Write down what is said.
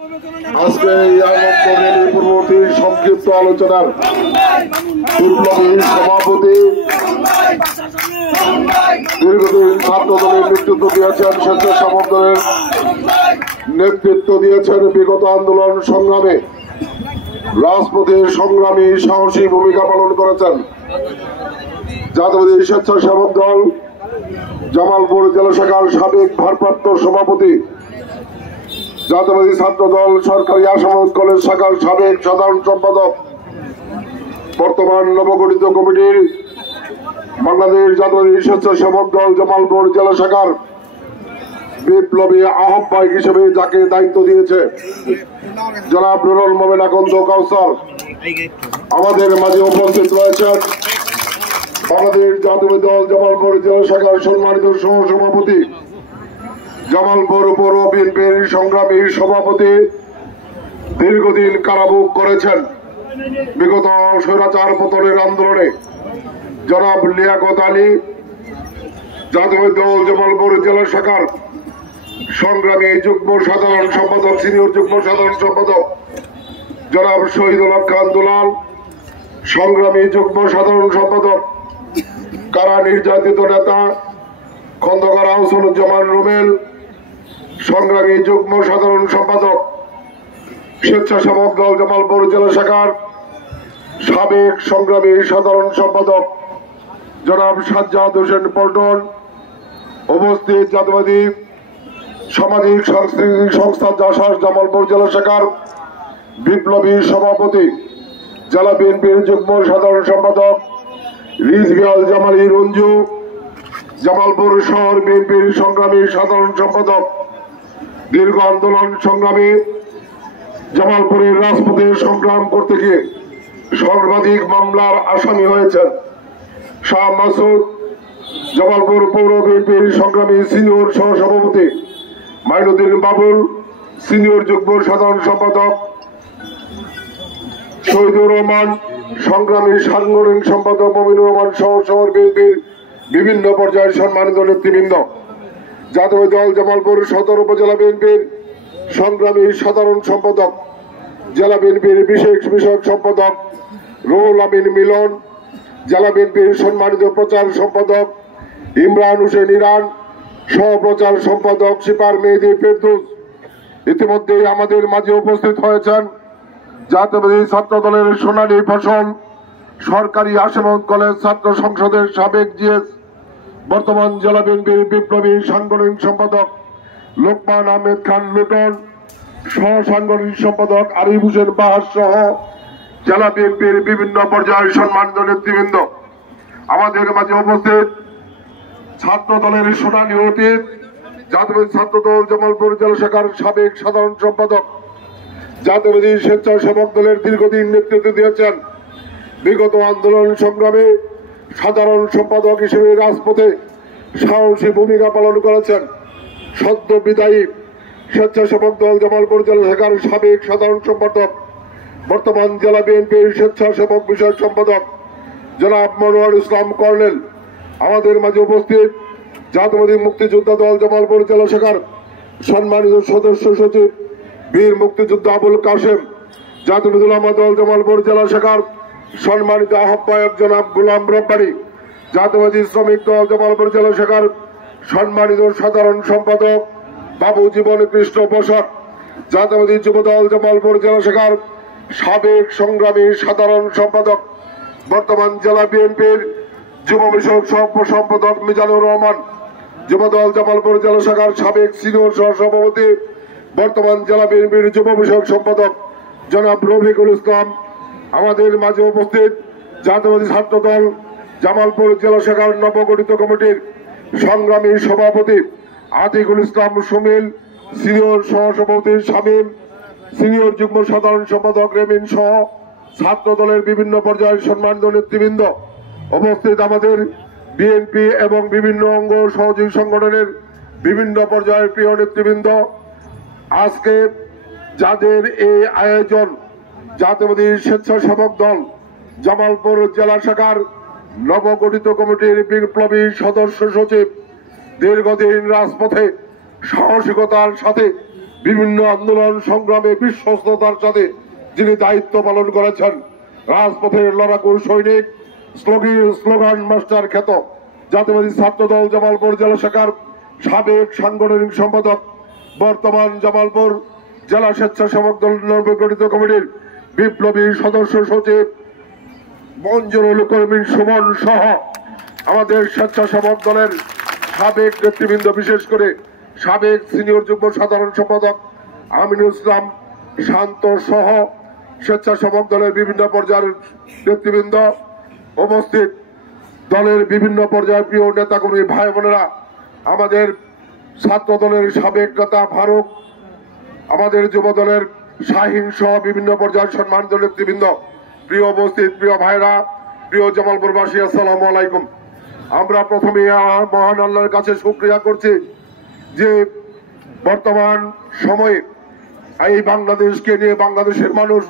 আজকে এই আনন্দ র্যালি পূর্ববর্তী সংক্ষিপ্ত আলোচনার বিপ্লবী সভাপতি দীর্ঘদিন ছাত্র দলের নেতৃত্ব দিয়েছেন, স্বেচ্ছাসেবক দলের নেতৃত্ব দিয়েছেন, বিগত আন্দোলন সংগ্রামে রাজপথের সংগ্রামী সাহসী ভূমিকা পালন করেছেন। জাতীয়বাদী স্বেচ্ছাসেবক দল জামালপুর জেলা শাখার সাবেক ভারপ্রাপ্ত সভাপতি, জাতীয়বাদী ছাত্র দল সরকারি আসামত কলেজ শাখার সাবেক সাধারণ সম্পাদক, বর্তমান নবগঠিত কমিটির বাংলাদেশ জাতীয়বাদী স্বেচ্ছাসেবক দল জামালপুর জেলা শাখার বিপ্লবী আহ্বায়ক হিসেবে যাকে দায়িত্ব দিয়েছে জনাব নুরুল মোমেন আকন্দ কাউসার, আমাদের মাঝে উপস্থিত রয়েছেন বাংলাদেশ জাতীয়বাদী দল জামালপুর জেলা শাখার সম্মানিত সহ সভাপতি, জামালপুর পৌর বিএনপির সংগ্রামী সভাপতি, দীর্ঘদিন কারাভোগ করেছেন বিগত স্বৈরাচার পতনের আন্দোলনে জনাব লিয়াকত আলী, জাতীয়বাদী দল জামালপুর জেলা শাখার সংগ্রামী যুগ্ম সাধারণ সম্পাদক, সিনিয়র যুগ্ম সাধারণ সম্পাদক জনাব শহীদুল হক খান দুলাল, সংগ্রামী যুগ্ম সাধারণ সম্পাদক, কারা নির্যাতিত নেতা খন্দকার আহসানুজ্জামান রুমেল, সংগ্রামী যুগ্ম সাধারণ সম্পাদক স্বেচ্ছাসেবক দল জামালপুর জেলা শাখার সাবেক সংগ্রামী সাধারণ সম্পাদক জনাব সাজ্জাদ হোসেন পল্টন, উপস্থিত জাতীয়বাদী সামাজিক সাংস্কৃতিক সংস্থা জাসাস জামালপুর জেলা শাখার বিপ্লবী সভাপতি, জেলা বিএনপির যুগ্ম সাধারণ সম্পাদক রিজভিয়াল জামালি রঞ্জু, জামালপুর শহর বিএনপির সংগ্রামী সাধারণ সম্পাদক, দীর্ঘ আন্দোলন সংগ্রামে জামালপুরের রাজপথে সংগ্রাম করতে গিয়ে সর্বাধিক মামলার আসামি হয়েছেন শাহ মাসুদ, জামালপুর পৌর বিএনপির সংগ্রামী সিনিয়র সহসভাপতি মাইনুদ্দিন বাবুল, সিনিয়র যুগ্ম সাধারণ সম্পাদক শহীদুর রহমান, সংগ্রামী সাংগঠনিক সম্পাদক মমিনুর রহমান সহ শহর বিএনপির বিভিন্ন পর্যায়ের সম্মানিত নেতৃবৃন্দ, জাতীয় দল জামালপুর সদর উপজেলা বিএনপির সংগ্রামী সাধারণ সম্পাদক, জেলা বিএনপির বিশেষ বিষয়ক সম্পাদক রুহুল আমিন মিলন, জেলা বিএনপির সম্মানিত প্রচার সম্পাদক ইমরান হোসেন ইরান, সহ প্রচার সম্পাদক সিপার মেহেদী ফেরদৌস। ইতিমধ্যেই আমাদের মাঝে উপস্থিত হয়েছেন জাতীয়বাদী ছাত্র দলের সোনালী ফসল সরকারি আসামত কলেজ ছাত্র সংসদের সাবেক জিএস, বর্তমান জেলা বিএনপির বিপ্লবী সাংগঠনিক সম্পাদক লোকমান আহমেদ খান লুটন, সহ সাংগঠনিক সম্পাদক আরিফ হোসেন বাহার সহ জেলা বিএনপির বিভিন্ন পর্যায়ের সম্মানিত নেতৃবৃন্দ। আমাদের মাঝে উপস্থিত ছাত্র দলের সোনালী অতীত, জাতীয়বাদী ছাত্র দল জামালপুর জেলা শাখার সাবেক সাধারণ সম্পাদক, জাতীয়বাদী স্বেচ্ছাসেবক দলের দীর্ঘদিন নেতৃত্ব দিয়েছেন, বিগত আন্দোলন সংগ্রামে সাধারণ সম্পাদক হিসেবে রাজপথে সাহসী ভূমিকা পালন করেছেন, সদ্য বিদায়ী স্বেচ্ছাসেবক দল জামালপুর জেলা শাখার সাবেক সাধারণ সম্পাদক, বর্তমান জেলা বিএনপির স্বেচ্ছাসেবক বিষয়ক সম্পাদক জনাব মনোয়ার ইসলাম কর্নেল। আমাদের মাঝে উপস্থিত জাতীয়বাদী মুক্তিযোদ্ধা দল জামালপুর জেলা শাখার সম্মানিত সদস্য সচিব বীর মুক্তিযোদ্ধা আবুল কাশেম, জাতীয়বাদী উলামা দল জামালপুর জেলা শাখার সম্মানিত আহ্বায়ক জনাব গোলাম রব্বানী, জাতীয়বাদী শ্রমিক দল জামালপুর জেলা শাখার সম্মানিত সাধারণ সম্পাদক বাবু জীবন কৃষ্ণ বসাক, জাতীয়বাদী যুব দল জামালপুর জেলা শাখার সাবেক সংগ্রামী সাধারণ সম্পাদক, বর্তমান জেলা বিএনপির যুব বিষয়ক সহ সম্পাদক মিজানুর রহমান, যুব দল জামালপুর জেলা শাখার সাবেক সিনিয়র সহ সভাপতি, বর্তমান জেলা বিএনপির যুব বিষয়ক সম্পাদক জনাব রফিকুল ইসলাম। আমাদের মাঝে উপস্থিত জাতীয়বাদী ছাত্র দল জামালপুর জেলা শাখার নবগঠিত কমিটির সংগ্রামী সভাপতি আতিকুল ইসলাম সুমিল, সিনিয়র সহসভাপতি শামীম, সিনিয়র যুগ্ম সাধারণ সম্পাদক রেমিন সহ ছাত্র দলের বিভিন্ন পর্যায়ের সম্মানিত নেতৃবৃন্দ, উপস্থিত আমাদের বিএনপি এবং বিভিন্ন অঙ্গ সহযোগী সংগঠনের বিভিন্ন পর্যায়ের প্রিয় নেতৃবৃন্দ। আজকে যাদের এই আয়োজন জাতীয়বাদী স্বেচ্ছাসেবক দল জামালপুর জেলা শাখার নবগঠিত কমিটির বিপ্লবী সদস্য সচিব, দীর্ঘদিন রাজপথে সাহসিকতার সাথে বিভিন্ন আন্দোলন সংগ্রামে বিশ্বস্ততার সাথে যিনি দায়িত্ব পালন করেছেন, রাজপথের লড়াকু সৈনিক, স্লোগান মাস্টার খ্যাত জাতীয়বাদী ছাত্র দল জামালপুর জেলা শাখার সাবেক সাংগঠনিক সম্পাদক, বর্তমান জামালপুর জেলা স্বেচ্ছাসেবক দল নবগঠিত কমিটির বিপ্লবী সদস্য সচিব মঞ্জুরুল কর্মী সুমন সহ আমাদের স্বেচ্ছাসেবক দলের সাবেক নেতৃবৃন্দ, বিশেষ করে সাবেক সিনিয়র যুগ্ম সাধারণ সম্পাদক আমিনুল ইসলাম শান্ত সহ স্বেচ্ছাসেবক দলের বিভিন্ন পর্যায়ের নেতৃবৃন্দ উপস্থিত, দলের বিভিন্ন পর্যায়ের প্রিয় নেতাকর্মী ভাই বোনেরা, আমাদের ছাত্র দলের সাবেক নেতা ফারুক, আমাদের যুব দলের শাহীন সহ বিভিন্ন পর্যায়ের সম্মানিত নেতৃবৃন্দ, প্রিয় উপস্থিত, প্রিয় ভাইরা, প্রিয় জামালপুরবাসী, আসসালামু আলাইকুম। আমরা প্রথমে মহান আল্লাহর কাছে শুকরিয়া করছি যে বর্তমান সময়ে এই বাংলাদেশকে নিয়ে বাংলাদেশের মানুষ